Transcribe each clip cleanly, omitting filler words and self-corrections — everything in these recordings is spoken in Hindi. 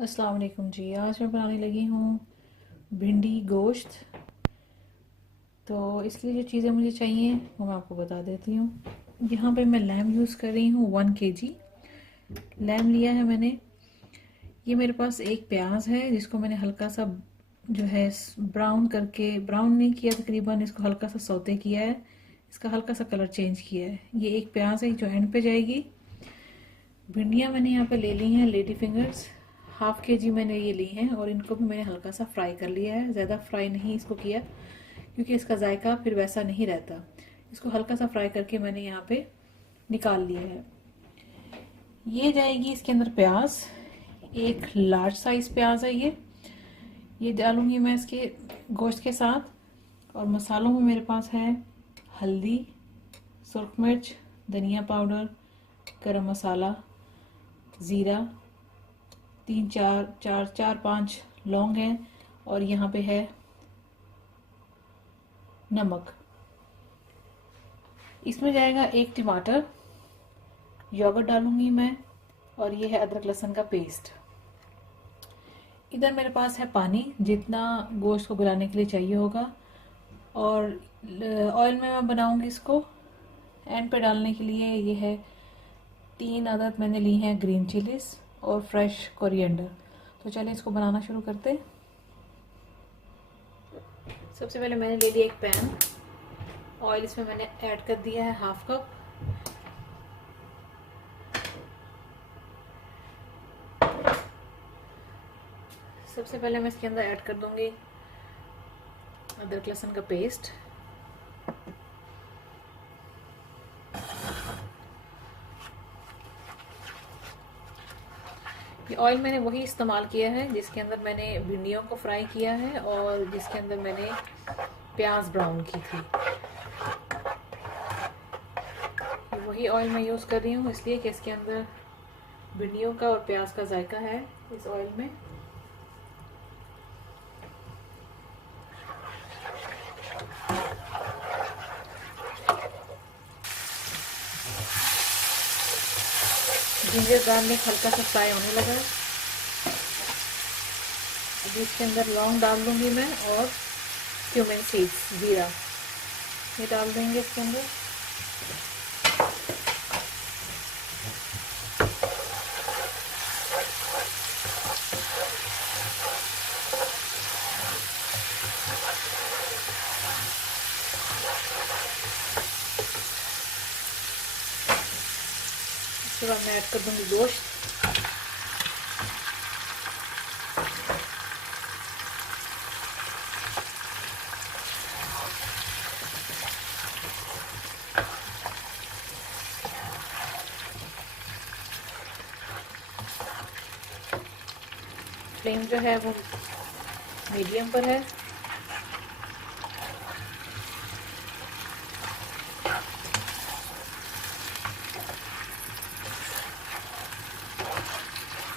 अस्सलाम वालेकुम जी। आज मैं बनाने लगी हूँ भिंडी गोश्त। तो इसके लिए जो चीज़ें मुझे चाहिए वो मैं आपको बता देती हूँ। यहाँ पे मैं लैम यूज़ कर रही हूँ 1 kg लैम लिया है मैंने। ये मेरे पास एक प्याज है जिसको मैंने हल्का सा जो है ब्राउन करके, ब्राउन नहीं किया, तकरीबन इसको हल्का सा सौते किया है, इसका हल्का सा कलर चेंज किया है। ये एक प्याज है जो एंड पे जाएगी। भिंडियाँ मैंने यहाँ पे ले ली हैं लेडी फिंगर्स, 1/2 kg मैंने ये ली हैं और इनको भी मैंने हल्का सा फ्राई कर लिया है। ज़्यादा फ्राई नहीं इसको किया क्योंकि इसका जायका फिर वैसा नहीं रहता। इसको हल्का सा फ्राई करके मैंने यहाँ पे निकाल लिया है। ये जाएगी इसके अंदर प्याज, एक लार्ज साइज प्याज है ये डालूंगी मैं इसके गोश्त के साथ। और मसालों में मेरे पास है हल्दी, सुरख मिर्च, धनिया पाउडर, गरम मसाला, ज़ीरा, 3 4 4 5 लौंग है और यहाँ पे है नमक। इसमें जाएगा एक टमाटर, योगर्ट डालूंगी मैं, और ये है अदरक लहसुन का पेस्ट। इधर मेरे पास है पानी जितना गोश्त को गलाने के लिए चाहिए होगा। और ऑयल में मैं बनाऊंगी इसको। एंड पे डालने के लिए ये है 3 अदद मैंने ली हैं ग्रीन चिलीज और फ्रेश कोरिएंडर। तो चलिए इसको बनाना शुरू करते। सबसे पहले मैंने ले लिया एक पैन, ऑयल इसमें मैंने ऐड कर दिया है 1/2 कप। सबसे पहले मैं इसके अंदर ऐड कर दूंगी अदरक लहसुन का पेस्ट। ये ऑयल मैंने वही इस्तेमाल किया है जिसके अंदर मैंने भिंडियों को फ्राई किया है और जिसके अंदर मैंने प्याज ब्राउन की थी। वही ऑयल मैं यूज़ कर रही हूँ इसलिए कि इसके अंदर भिंडियों का और प्याज का जायका है इस ऑयल में। जिंजर गार्लिक हल्का सा फ्राई होने लगा है। अभी इसके अंदर लौंग डाल दूंगी मैं और क्यूमिन सीड्स, जीरा, ये डाल देंगे इसके अंदर। इसके बाद मैं ऐड कर दूंगी गोश्त। फ्लेम जो है वो मीडियम पर है।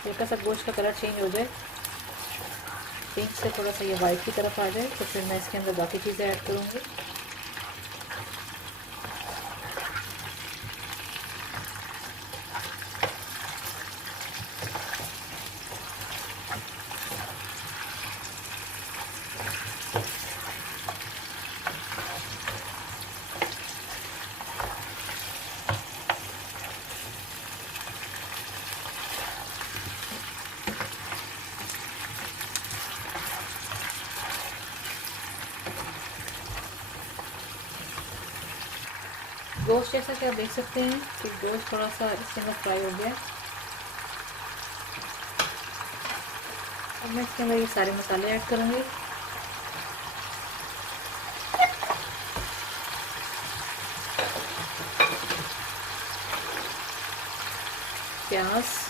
हल्का सा गोश्त का कलर चेंज हो जाए, पिंक से थोड़ा सा ये वाइट की तरफ आ जाए, तो फिर मैं इसके अंदर बाकी चीज़ें ऐड करूँगी। गोश्त जैसा कि आप देख सकते हैं कि गोश्त थोड़ा सा इसके अंदर फ्राई हो गया। अब मैं इसके अंदर ये सारे मसाले ऐड करूँगी। प्याज,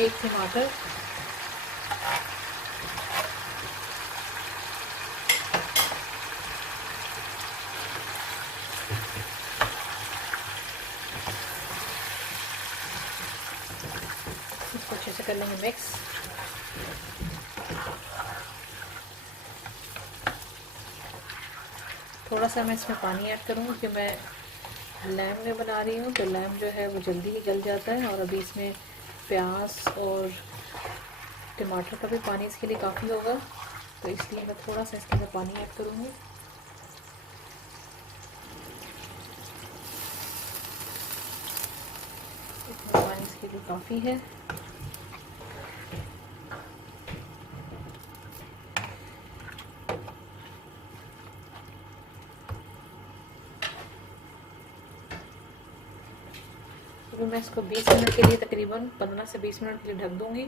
एक टमाटर, इसको अच्छे से कर लेंगे मिक्स। थोड़ा सा मैं इसमें पानी ऐड करूँगी कि मैं लैम में बना रही हूँ, तो लैम जो है वो जल्दी ही गल जाता है। और अभी इसमें प्याज और टमाटर का भी पानी इसके लिए काफ़ी होगा, तो इसलिए मैं थोड़ा सा इसके अंदर पानी ऐड करूँगी। इतना पानी इसके लिए काफ़ी है। तो मैं इसको 20 मिनट के लिए, तकरीबन 15 से 20 मिनट के लिए ढक दूंगी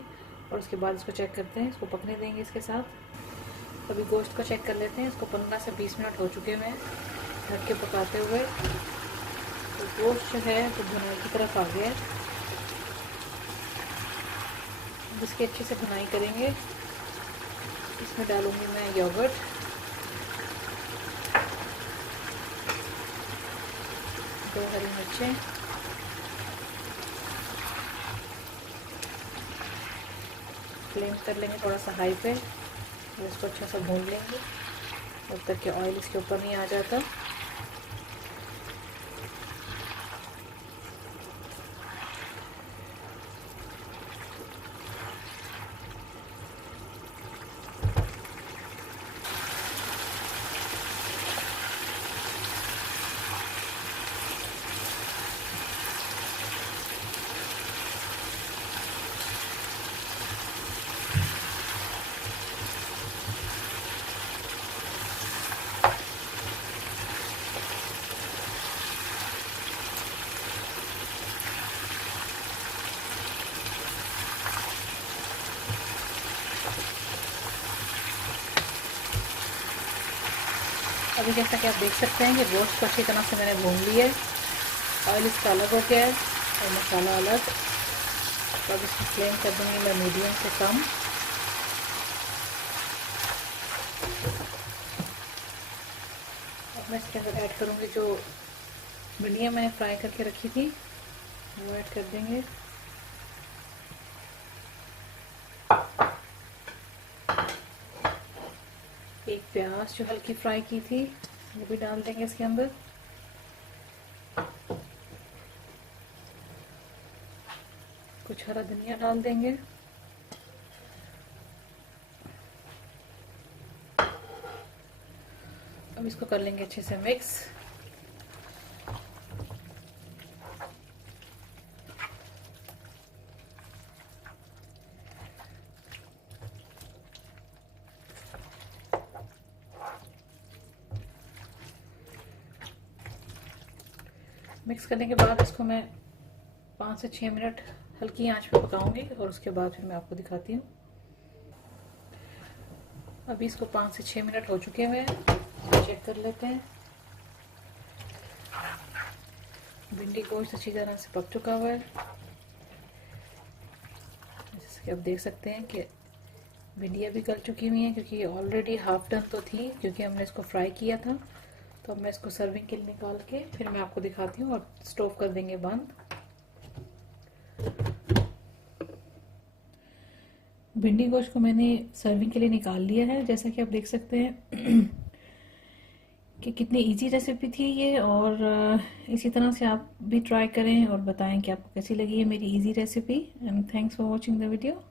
और उसके बाद इसको चेक करते हैं, इसको पकने देंगे इसके साथ। अभी गोश्त को चेक कर लेते हैं। इसको 15 से 20 मिनट हो चुके हैं ढक के पकाते हुए। तो गोश्त जो है तो भुनाई की तरफ आ गया है। इसकी अच्छे से भुनाई करेंगे। इसमें डालूंगी मैं योगर्ट, दो हरी मिर्चें, फ्लेम कर लेंगे थोड़ा सा हाई पे और इसको अच्छा सा भून लेंगे जब तक कि ऑयल इसके ऊपर नहीं आ जाता। अभी जैसा कि आप देख सकते हैं कि गोश्त को अच्छी तरह से मैंने भून लिया है, ऑयल इसका अलग हो गया है और मसाला अलग। तो अब इसकी फ्लेम कर दूँगी मैं मीडियम से कम। अब मैं इसके अंदर ऐड करूँगी जो भिंडियाँ मैंने फ्राई करके रखी थी, वो ऐड कर देंगे। एक प्याज जो हल्की फ्राई की थी वो भी डाल देंगे इसके अंदर। कुछ हरा धनिया डाल देंगे। अब इसको कर लेंगे अच्छे से मिक्स। मिक्स करने के बाद इसको मैं 5 से 6 मिनट हल्की आंच पे पकाऊंगी और उसके बाद फिर मैं आपको दिखाती हूँ। अभी इसको 5 से 6 मिनट हो चुके हैं, चेक कर लेते हैं। भिंडी गोश्त अच्छी तरह से पक चुका हुआ है। जैसे कि आप देख सकते हैं कि भिंडियाँ भी गल चुकी हुई हैं, क्योंकि ये ऑलरेडी हाफ डन तो थी क्योंकि हमने इसको फ्राई किया था। तो अब मैं इसको सर्विंग के लिए निकाल के फिर मैं आपको दिखाती हूँ और स्टोव कर देंगे बंद। भिंडी गोश्त को मैंने सर्विंग के लिए निकाल लिया है। जैसा कि आप देख सकते हैं कि कितनी इजी रेसिपी थी ये, और इसी तरह से आप भी ट्राई करें और बताएं कि आपको कैसी लगी है मेरी easy recipe. And thanks for watching the video.